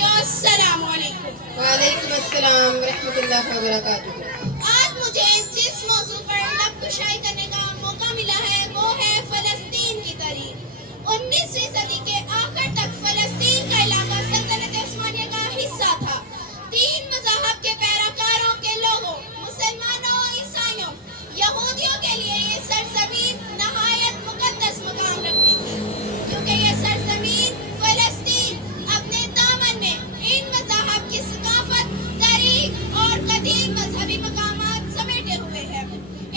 ساتھیوں السلام علیکم۔ وعلیکم السلام ورحمۃ اللہ وبرکاتہ۔ آج مجھے جس موضوع پر لب کشائی کرنے کا موقع ملا ہے وہ ہے فلسطین کی تاریخ۔ 19ویں صدی کے آخر تک فلسطین کا علاقہ سلطنت عثمانیہ کا حصہ تھا۔ 3 مذاہب کے پیروکاروں کے لوگوں، مسلمانوں اور عیسائیوں، یہودیوں کے لیے یہ سرزمین نہایت مقدس مقام رکھتی تھی، کیونکہ یہ سرزمین فلسطین اپنے دامن میں ان مذاہب کی ثقافت، تاریخ اور قدیم مذہبی مقامات سمیٹے ہوئے ہے۔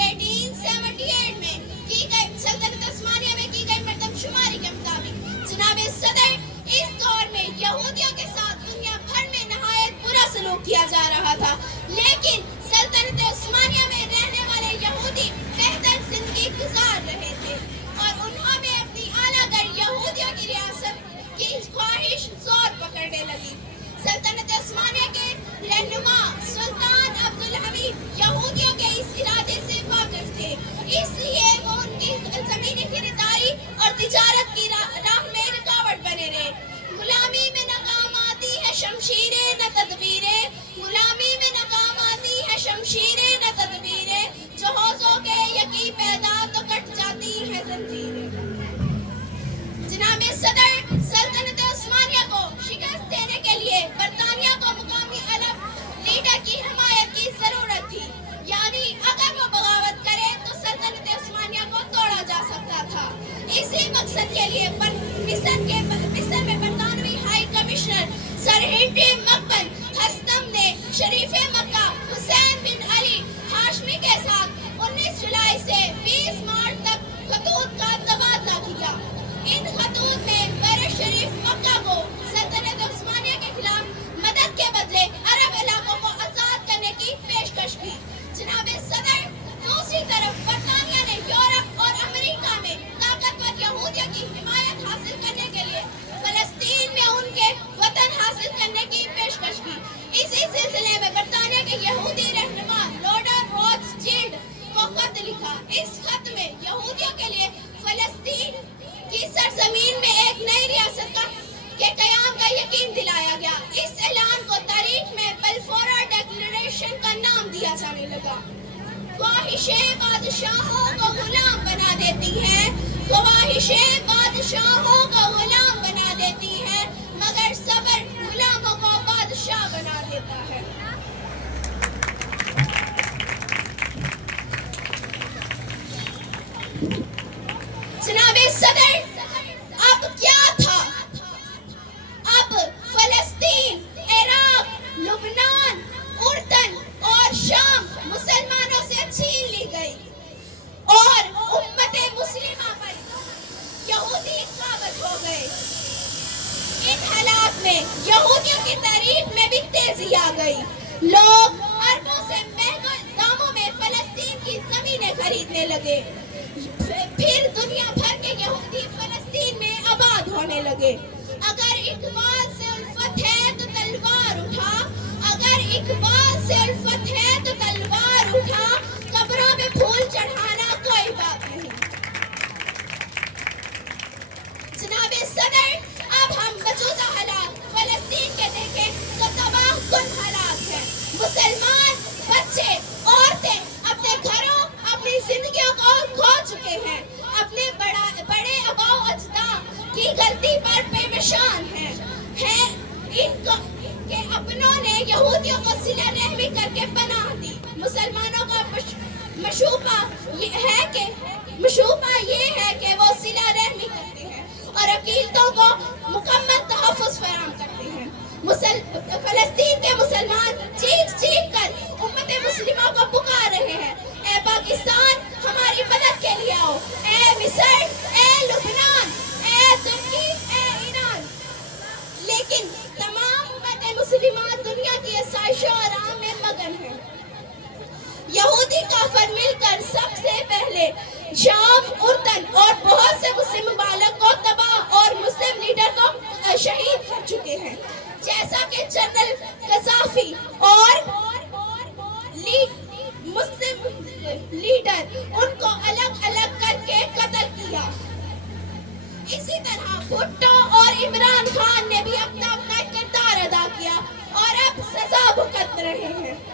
1878 میں کی گئی سلطنت عثمانیہ میں کی گئی مردم شماری کے مطابق جناب صدر اس دور میں یہودیوں کے ساتھ دنیا بھر میں نہایت برا سلوک کیا جا رہا تھا، لیکن سلطنت عثمانیہ میں رہنے والے یہودی بہتر زندگی گزار رہے تھے اور انہوں نے اپنی اعلیٰ گر یہودیوں کی ریاست کی خواہش زور پکڑنے لگی۔ سلطنت عثمانیہ کے رہنما سلطان عبدالحمید یہودیوں کے اس ارادے سے واقف تھے، اس لیے وہ ان کی زمینی خریداری اور تجارت کی راہ میں رکاوٹ بنے رہے۔ غلامی میں ناکام آتی ہے شمشیریں نہ تدبیریں، غلامی میں ناکام آتی ہے شمشیریں نہ تدبیریں، جوہوزوں کے یقین پیدا تو کٹ جاتی ہے زنجیریں۔ جناب صدر سلطنت عثمانیہ کو شکست دینے کے لیے برطانیہ کو مقامی عرب لیڈر کی حمایت کی ضرورت تھی، یعنی اگر وہ بغاوت کرے تو سلطنت عثمانیہ کو توڑا جا سکتا تھا۔ اسی مقصد کے لیے مصر میں برطانوی ہائی کمشنر سر ہنری مکبن ہستم نے شریف مکہ حسین بن علی ہاشمی کے ساتھ 19 جولائی سے 20 مارچ تک خطوط کا تبادلہ کیا۔ ان خطوط میں بر شریف مکہ کو سلطنت عثمانیہ کے خلاف مدد کے بدلے عرب علاقوں کو آزاد کرنے کی پیشکش کی۔ جناب صدر دوسری طرف برطانیہ نے یورپ اور امریکہ میں طاقتور یہودیوں کی حمایت حاصل کرنے کے لیے فلسطین میں ان کے وطن حاصل کرنے کی پیشکش کی۔ اسی سلسلے میں برطانیہ کے یہودی رہنما لارڈ روتھسچلڈ کو خط لکھا۔ اس خط میں یہودیوں کے لیے فلسطین کی سرزمین میں ایک نئی ریاست کے قیام کا یقین دلایا گیا۔ اس اعلان کو تاریخ میں بلفور ڈکلریشن کا نام دیا جانے لگا۔ خواہشیں بادشاہوں کو غلام بنا دیتی ہیں، خواہشیں بادشاہوں کو غلام بنا دیتی ہیں، مگر صبر غلاموں کو بادشاہ بنا دیتا ہے۔ جناب صدر اب کیا تھا؟ اب فلسطین، عراق، لبنان، اردن اور شام مسلمانوں سے چھین لی گئی اور امت مسلمہ پر یہودی قابض ہو گئے۔ ان حالات میں یہودیوں کی تاریخ میں بھی تیزی آ گئی۔ لوگ اربوں سے مہنگے داموں میں فلسطین کی زمینیں خریدنے لگے، پھر دنیا بھر کے یہودی فلسطین میں آباد ہونے لگے۔ اگر اقبال سے الفت ہے تو تلوار اٹھا، اگر اقبال سے الفت ہے تو تلوار اٹھا، قبروں میں پھول چڑھانا کوئی بات نہیں۔ جناب صدر اب ہم موجودہ حالات فلسطین کے دیکھیں تو تباہ کن حالات ہیں۔ مسلمان بچے، عورتیں اپنے گھروں، اپنی زندگیوں کو کھو چکے ہیں، اپنے بڑے آبا و اجداد کی غلطی پر پیمشان ہیں۔ ان کے اپنوں نے یہودیوں کو صلہ رحمی کر کے پناہ دی۔ مسلمانوں کا مشوبہ یہ ہے کہ وہ صلہ رحمی کرتے ہیں اور عقیدتوں کو مکمل تحفظ فراہم کرتے ہیں۔ فلسطین کے مسلمان چیخ چیخ کر امت مسلمہ کو پکار رہے ہیں، اے پاکستان ہماری مدد کے لیے آؤ، اے مصر، اے لبنان، اے ترکی، اے ایران۔ لیکن تمام امت مسلمہ دنیا کی آسائشوں اور آرام میں مگن ہیں۔ یہودی کافر مل کر سب سے پہلے شام، اردن اور بہت سے مسلم ممالک کو تباہ اور مسلم لیڈر کو شہید کر چکے ہیں، جیسا کہ جنرل قذافی اور مسلم لیڈر ان کو الگ الگ کر کے قتل کیا۔ اسی طرح بھٹو اور عمران خان نے بھی اپنا کردار ادا رہے ہیں.